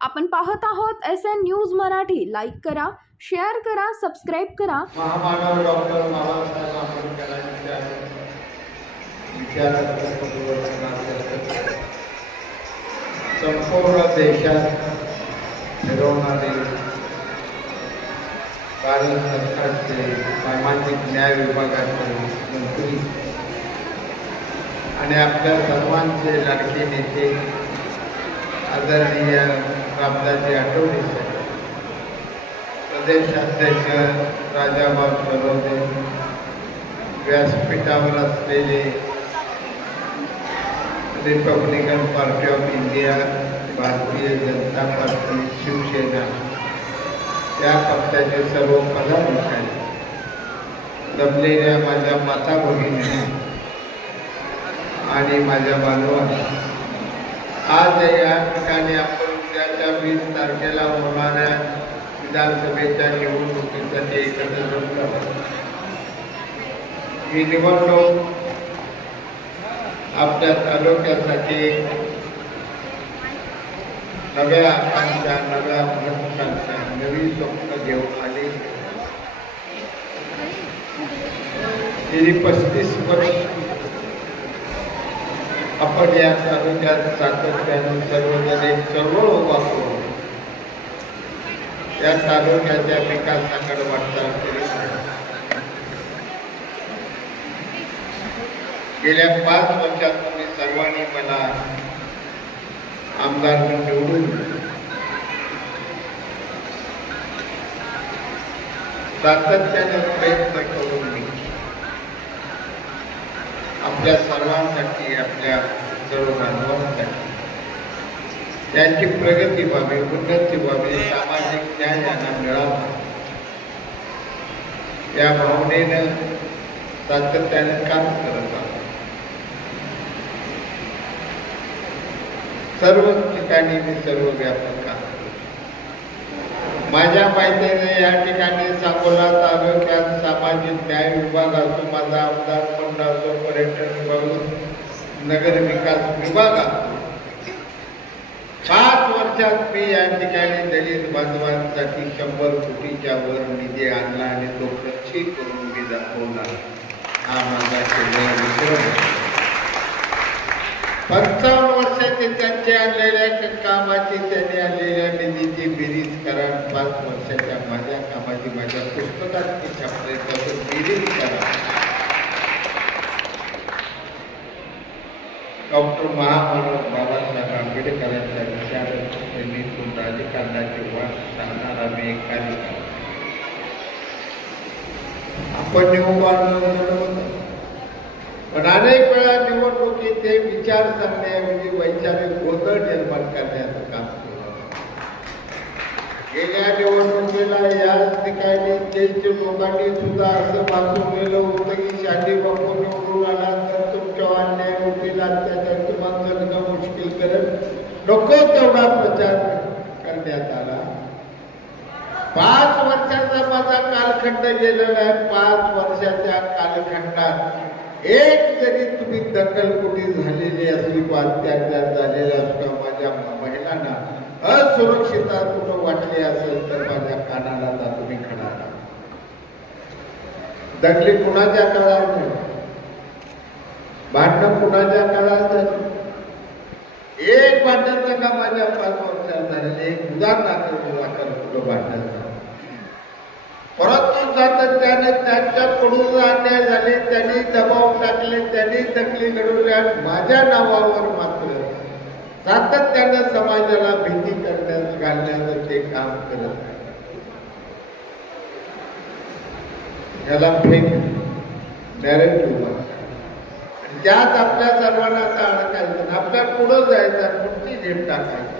आपण पाहत आहोत SN न्यूज मराठी. लाईक करा, शेअर करा, सबस्क्राईब करा. महामानव डॉक्टर बाबासाहेब आंबेडकरांच्या विचारांचं परिवर्तनाचं संपूर्ण देशात फिरवणारे भारत सरकारचे सामाजिक न्याय विभागाचे मंत्री आणि आपल्या सर्वांचे लाडके नेते आदरणीय रामदासजी आठवले साहेब, प्रदेशाध्यक्ष राजाभाऊ सरोदे, व्यासपीठावर असलेले Republican party of India, Bharatiya Janata party, Shiv Sena या पक्षाचे सर्व पदाधिकारी, जमलेल्या माझ्या माता भगिनी आणि माझ्या बांधवांना, आज या ठिकाणी आपण उद्याच्या 20 तारखेला होणाऱ्या विधानसभेच्या निवडणुकीसाठी एकत्र जमलो आहोत. ही निवडणूक आपल्या तालुक्यासाठी नव्या आकांक्षा, नव्या महत्वाकांक्षा, नवी स्वप्न घेऊन आली. गेली 35 वर्ष आपण या तालुक्यात सातत्याने सर्वजण एक चळवळ उभा करून या तालुक्याच्या विकासाकडे वाटचाल करीत आहे. गेल्या 5 वर्षात तुम्ही सर्वांनी मला आमदार म्हणून निवडून सातत्याने प्रयत्न करून मी आपल्या सर्वांसाठी, आपल्या सर्व बांधवांसाठी त्यांची प्रगती व्हावी, उन्नती व्हावी, सामाजिक न्याय त्यांना मिळावा या भावनेनं सातत्याने काम करत आहोत. सर्व ठिकाणी मी सर्व व्यापक काम करतो. माझ्या माहितीने या ठिकाणी सांगोला तालुक्यात सामाजिक न्याय विभाग असो, माझा आमदार मंडळ असो, पर्यटन विभाग, नगर विकास विभाग असो, 5 वर्षात मी या ठिकाणी दलित बांधवांसाठी 100 कोटीच्या वर निधी आणला आणि तो खर्च करून मी दाखवला. हा माझा केलेला विक्रम. 55 वर्षाचे त्यांचे आणलेल्या कामाची, त्यांनी आणलेल्या निधीची बेरीज करा. 5 वर्षाच्या माझ्या कामाची, माझ्या पुस्तकात छापण्याचं बेरीज करा. डॉक्टर महामानव बाबासाहेब आंबेडकरांच्या विचारातून राजकारणाची वाट सांगणारा मी एक कार्यक्रम. आपण निवडणूक पण अनेक वेळा निवडणुकीत ते विचार करण्याऐवजी वैचारिक गोंधळ निर्माण करण्याचं काम केलं. गेल्या निवडणुकीला याच ठिकाणी ज्येष्ठ लोकांनी सुद्धा असं भासवलेलं होतं की शांती बापू निवडून आला तर तुमच्या अन्याय होतील, अत्याचार तुम्हाला जगणं मुश्किल करत, नको तेवढा प्रचार करण्यात आला. 5 वर्षाचा माझा कालखंड गेलेला आहे. 5 वर्षाच्या कालखंडात एक जरी तुम्ही दंगलकोटी झालेली असली, अत्याचार झालेले असतो, माझ्या महिलांना असुरक्षितता कुठं वाटली असेल तर माझ्या कानाला जा, तुम्ही खडा. दंगली कुणाच्या काळात झाली, भांडणं कुणाच्या काळात झाली. एक भांडण का माझ्या 5 वर्षात झालेले एक उदाहरणार्थ कुठं भांडण झालं. परंतु सातत्याने त्यांच्याकडून अन्याय झाले, त्यांनी दबाव टाकले, त्यांनी दखली घडवल्या. माझ्या नावावर मात्र सातत्यानं समाजाला भीती करण्याचं, घालण्याचं ते काम करत आहे. याला फेक नॅरेटिव्ह आणि त्यात आपल्या सर्वांना आता अडकायचं, आपल्या पुढं जायचं, कुठली झेप टाकायची.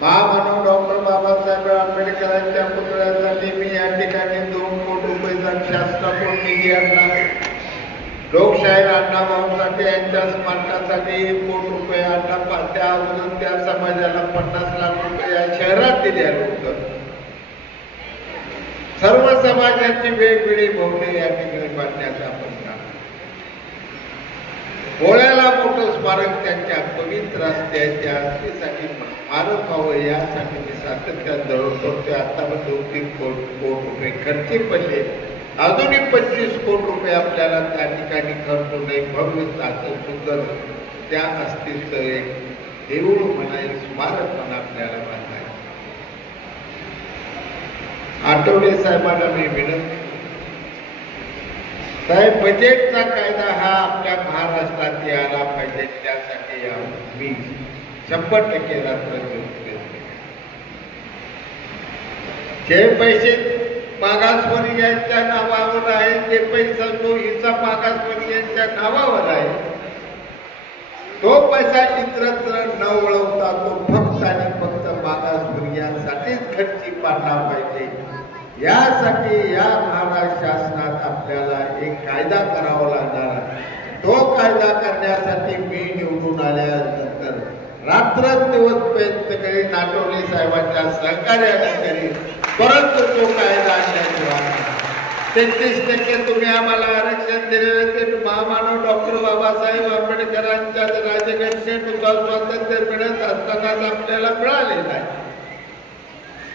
महामानव डॉक्टर बाबासाहेब आंबेडकरांच्या पुतळ्यासाठी मी या ठिकाणी 2 कोटी रुपयाचा शासनाकडून निधी आणला. लोकशाहीर अण्णाभाऊसाठी यांच्या स्मारकासाठी 1 कोटी रुपये आणला. त्यावरून त्या समाजाला 50 लाख रुपये या शहरात दिले होतं. सर्व समाजाची वेगवेगळी भवने या ठिकाणी बांधण्याचा आपण काम. भोळ्याला मोठं स्मारक त्यांच्या पवित्र असल्याच्या आरतीसाठी मारत व्हावं यासाठी मी सातत्यात जवळ करतोय. आता पण 2-3 कोट रुपये खर्ची पडले. अजूनही 25 कोटी रुपये आपल्याला त्या ठिकाणी खर्च होणे भव्य असं सुंदर त्या अस्थिचं एक देऊळ म्हणा, एक स्मारक म्हणा आपल्याला बांधायचं. आठवले साहेबांना मी विनंती, साहेब बजेटचा कायदा हा आपल्या महाराष्ट्रात यायला पाहिजे, त्यासाठी मी 100% रात्र जे पैसे मागासवर्गीयांच्या नावावर आहे, जे पैसा जो हिचा मागासवर्गीयांच्या नावावर आहे, तो पैसा इतरत्र न वळवता तो फक्त आणि फक्त मागासवर्गीयांसाठीच खर्ची पाडला पाहिजे. यासाठी या महाराष्ट्र शासनात आपल्याला एक कायदा करावा लागणार आहे. तो कायदा करण्यासाठी मी निवडून आल्यानंतर रात्रंदिवस प्रयत्न करीन, नाटवले साहेबांच्या सहकार्याने करीन, परंतु तो कायदा आणल्याशिवाय 33% तुम्ही आम्हाला आरक्षण दिलेलं ते महामानव डॉक्टर बाबासाहेब आंबेडकरांच्या राज्यघटनेनुसार स्वातंत्र्य मिळत असताना आपल्याला मिळालेलं आहे.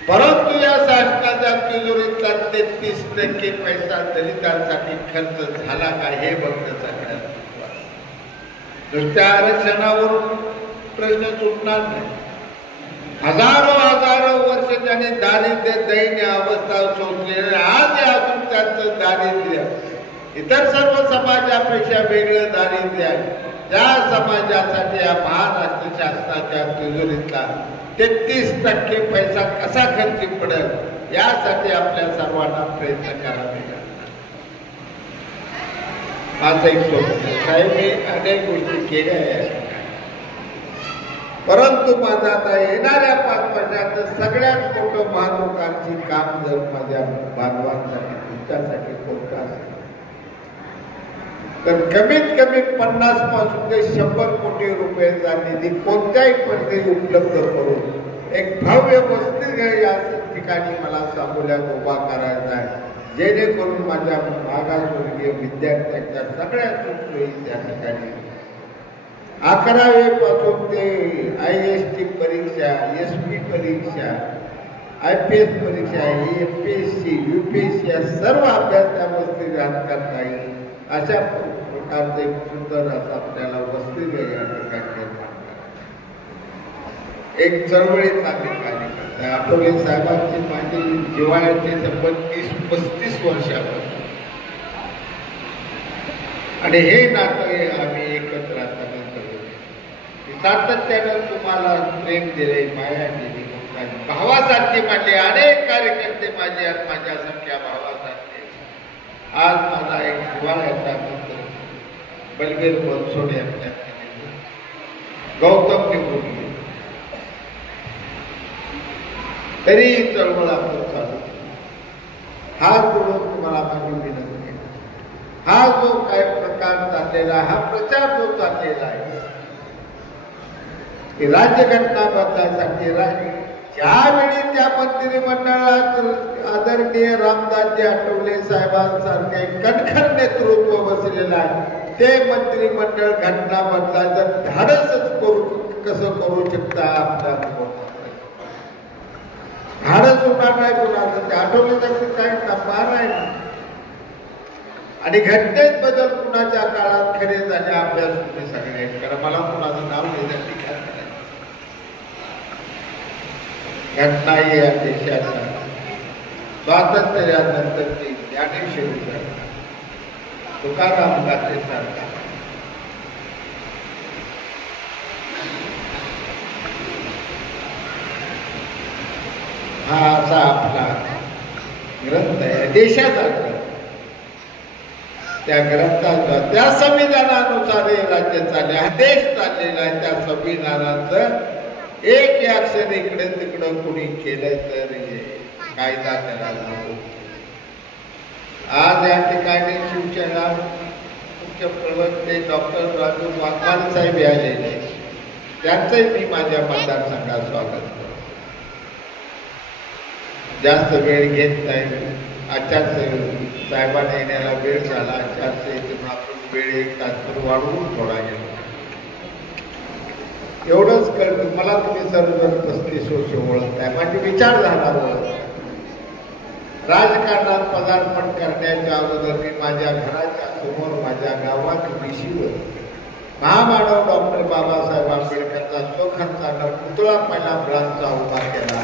परंतु या शासनाच्या तिजोरीतला 33% पैसा दलितांसाठी खर्च झाला का हे बघणं सगळ्यात नुसत्या आरक्षणावरून प्रश्न सुटणार नाही. हजारो वर्ष त्यांनी दारिद्र्य दैन्य अवस्था सोसलेले, आज अजून त्यांचं दारिद्र्य इतर सर्व समाजापेक्षा वेगळं दारिद्र्य आहे. त्या समाजासाठी या महाराष्ट्र शासनाच्या तिजोरीतला 33% पैसा कसा खर्ची पडेल यासाठी आपल्या सर्वांना प्रयत्न करावे लागतात. माझं एक स्वप्न साहेब, मी अनेक गोष्टी केल्या आहेत, परंतु माझं आता येणाऱ्या 5 वर्षात सगळ्यात मोठं महत्वाकांक्षी काम जर माझ्या बांधवांसाठी तुमच्यासाठी कोणतं असेल तर कमीत कमी 50 पासून ते 100 कोटी रुपयांचा निधी कोणत्याही पद्धतीने उपलब्ध करून एक भव्य वसतिगृह या ठिकाणी मला सांगोल्यात उभा करायचा आहे, जेणेकरून माझ्या मागासवर्गीय विद्यार्थ्यांच्या सगळ्या सुखसोयी त्या ठिकाणी 11वी पासून ते IST परीक्षा, SP परीक्षा, IPS परीक्षा, APSC, UPSC या सर्व अभ्यास त्या वसतिगृहात करता येईल अशा प्रकारचे सुंदर असं आपल्याला वसतिगृह या ठिकाणी एक चळवळीचा कार्य करत आहे. आठवले साहेबांची माझी जिव्हाळ्याचे संबंध 30-35 वर्षापासून आणि हे नातं आम्ही एकत्र असताना सातत्यानं तुम्हाला प्रेम दिले, माया दिली, भावासारखे माझे अनेक कार्यकर्ते माझे आहेत, माझ्यासारख्या भावासारखे. आज माझा एक जिव्हाळ्याचा मित्र बलवीर बनसोडे आपल्या गौतम निवडून तरी चळवळ आपण चालू. हा जोडून तुम्हाला माझी विनंती, हा जो काय प्रकार चाललेला, हा प्रचार जो चाललेला आहे राज्यघटना बदलासाठी ज्यावेळी त्या मंत्रिमंडळात आदरणीय रामदासजी आठवले साहेबांसारखे कणखर नेतृत्व बसलेलं आहे, ते मंत्रिमंडळ घटना बदलायचं धाडसच कसं करू शकता आपला धाडस होणार नाही कुणाचं. ते आठवले साहेब काय नंबर आहे आणि घटनेत बदल कुणाच्या काळात खरे झाले अभ्यास तुम्ही सगळे करा. मला कुणाचं नाव देण्याची घटना या देशाच्या स्वातंत्र्यानंतरची ज्ञानेश्वरीचा तुकाराम गाथेसारखा हा असा आपला ग्रंथ आहे, देशाचा ग्रंथ. त्या ग्रंथाचा त्या संविधानानुसार हे राज्य चालले, हा देश चाललेला आहे. त्या संविधानाचं एक ऍक्शन इकडे तिकडं कुणी केलं तर कायदा त्याला लागू. आज या ठिकाणी शिवसेना मुख्य प्रवक्ते डॉक्टर राजू वाघमारे साहेब आलेले, त्यांचंही मी माझ्या मतदारसंघात स्वागत करतो. जास्त वेळ घेत नाही, आचारसंहिता साहेबांना येण्याला वेळ झाला, आचारसंहितेतून आपण वेळ 1 तास वाढवून थोडा गेला. एवढंच कळतं. मला तुम्ही सर्वजण 35 वर्ष ओळखताय, माझी विचारधारा ओळखताय. राजकारणात पदार्पण करण्याच्या अगोदर मी माझ्या घराच्या समोर माझ्या गावात विशीवर महामानव डॉक्टर बाबासाहेब आंबेडकरचा स्वखर्चाचा पुतळा पहिला ब्रांचचा उभा केला.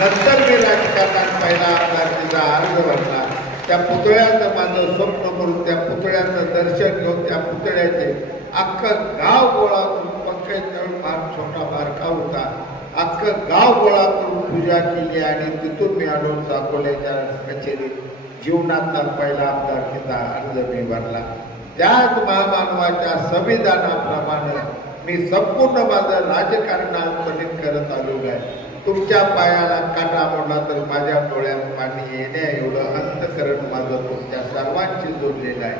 नंतर मी राजकारणात पहिला आमदारकीचा अर्ज भरला. त्या पुतळ्याचं माझं स्वप्न करून त्या पुतळ्याचं दर्शन घेऊन त्या पुतळ्याचे अख्खं गाव गोळा करून, पंकज फार छोटा बारका होता, अख्खं गाव गोळा करून पूजा केली आणि तिथून मी आलो साकोल्याच्या कचेरीत. जीवनातला पहिला आमदारकीचा अर्ज मी भरला. त्याच महामानवाच्या संविधानाप्रमाणे मी संपूर्ण माझं राजकारणात फलित करत आलेलो आहे. तुमच्या पायाला काटा मोडला तर माझ्या डोळ्यात पाणी येण्या एवढं अंतकरण माझं तुमच्या सर्वांशी जोडलेलं आहे.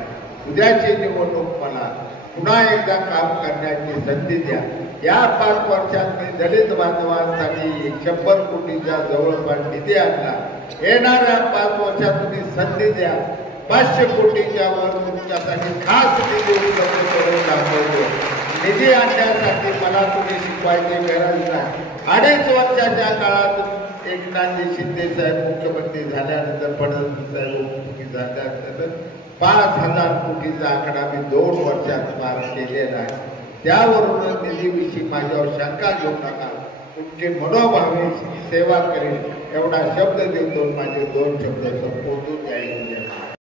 उद्याची निवडणूक मला पुन्हा एकदा काम करण्याची संधी द्या. या 5 वर्षात मी दलित बांधवांसाठी 100 कोटीच्या जवळपास निधी आणला. येणाऱ्या 5 वर्षात तुम्ही संधी द्या. 500 कोटीच्या वर तुमच्यासाठी खास निधी उपलब्ध करून दाखवतो. निधी आणण्यासाठी मला तुम्ही शिकवायची गरज नाही. 2.5 वर्षाच्या काळात एकनाथजी शिंदे साहेब मुख्यमंत्री झाल्यानंतर, फडणवीस साहेब उपमुख्यमंत्री झाल्यानंतर 5,000 कोटीचा आकडा मी 2 वर्षात पार केलेला आहे. त्यावरून निधीविषयी माझ्यावर शंका घेऊ नका. तुमची मनोभावे सेवा करेल एवढा शब्द देतो. माझे 2 शब्द संबोधून जाईल.